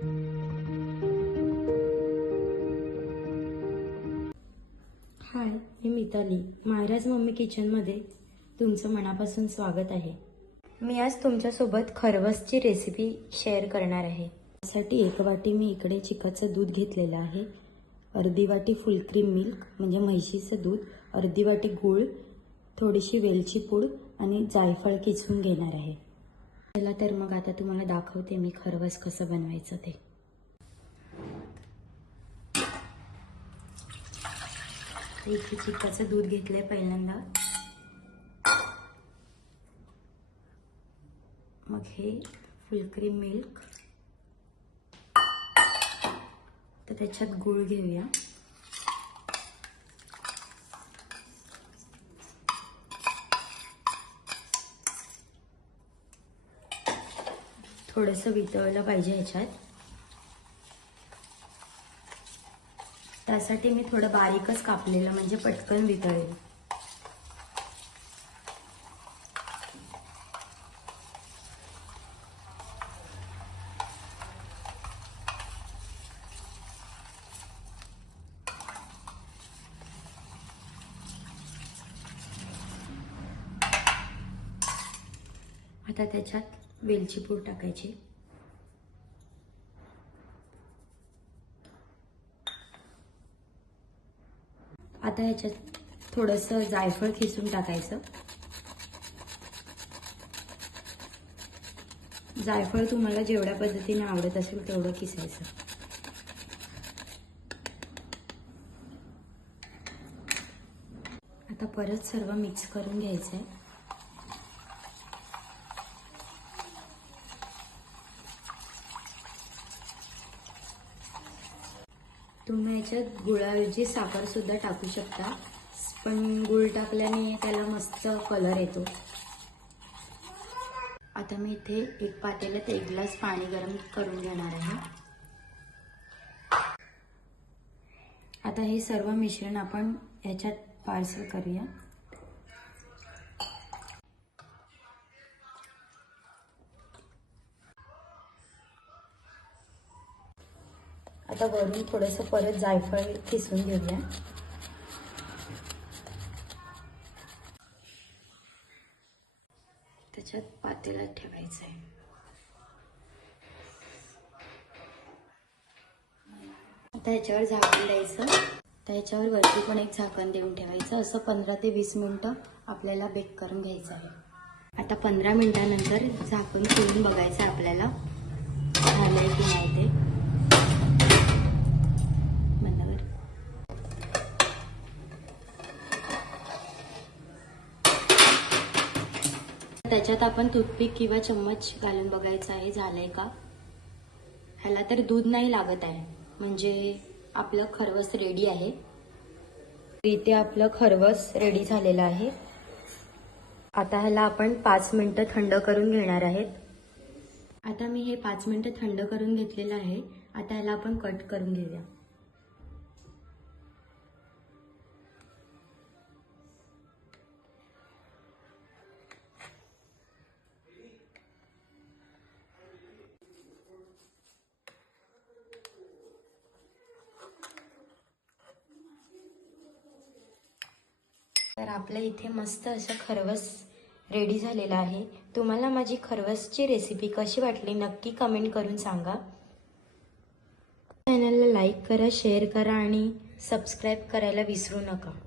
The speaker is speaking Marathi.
हाय मी मिताली महाराज मम्मी किचनमध्ये तुमचं मनापासून स्वागत आहे. मी आज तुमच्यासोबत खरवसची रेसिपी शेअर करणार आहे. त्यासाठी एक वाटी मी इकडे चिकाचं दूध घेतलेलं आहे. अर्धी वाटी फुलक्रीम मिल्क म्हणजे म्हैशीचं दूध अर्धी वाटी गूळ थोडीशी वेलची पूड आणि जायफळ किसून घेणार आहे. चला तर मग आता तुम्हाला दाखवते मी खरवस कसं बनवायचं ते. इथे चिकाचं दूध घेतलंय पहिल्यांदा. मग हे फुलक्रीम मिल्क. तर त्याच्यात गुळ घेऊया. थोडंसं वितळलं पाहिजे ह्याच्यात. त्यासाठी मी थोडं बारीकच कापलेलं म्हणजे पटकन वितळेल. आता त्याच्यात वेलची पूड टाकायची. आता ह्याच्यात थोडंसं जायफळ खिसून टाकायचं. जायफळ तुम्हाला जेवढ्या पद्धतीने आवडत असेल तेवढं किसायचं आता परत सर्व मिक्स करून घ्यायचं आहे तुम्ही याच्यात गुळाऐवजी साखरसुद्धा टाकू शकता. पण गुळ टाकल्याने त्याला मस्त कलर येतो. आता मी इथे एक पातेल्यात एक ग्लास पाणी गरम करून घेणार आहे. आता हे सर्व मिश्रण आपण याच्यात पार्सल करूया. आता वरून थोडंसं परत जायफळ किसून घेऊया. त्याच्यात पातेला ठेवायचं आहे आता ह्याच्यावर झाकण द्यायचं. तर ह्याच्यावर वरती पण एक झाकण देऊन ठेवायचं. असं पंधरा ते वीस मिनटं आपल्याला बेक करून घ्यायचं आहे. आता पंधरा मिनटानंतर झाकण खोलून बघायचं आहे आपल्याला. झालंय की नाही ते बंद कर त्याच्यात आपण टूथपिक किंवा चम्मच घालून बघायचं आहे झालंय का? ह्याला तर दूध नाही लागत आहे. म्हणजे आपलं खरवस रेडी आहे. इथे आपलं खरवस रेडी झालेलं आहे. आता ह्याला आपण पाच मिनटं थंड करून घेणार आहेत. आता मी हे पाच मिनटं थंड करून घेतलेलं आहे. आता ह्याला आपण कट करून घेऊया. तर आपल्या इथे मस्त असं खरवस रेडी झालेला आहे. तुम्हाला माझी खरवसची रेसिपी कशी वाटली नक्की कमेंट करून सांगा. चॅनलला लाईक करा शेअर करा आणि सबस्क्राईब करायला विसरू नका.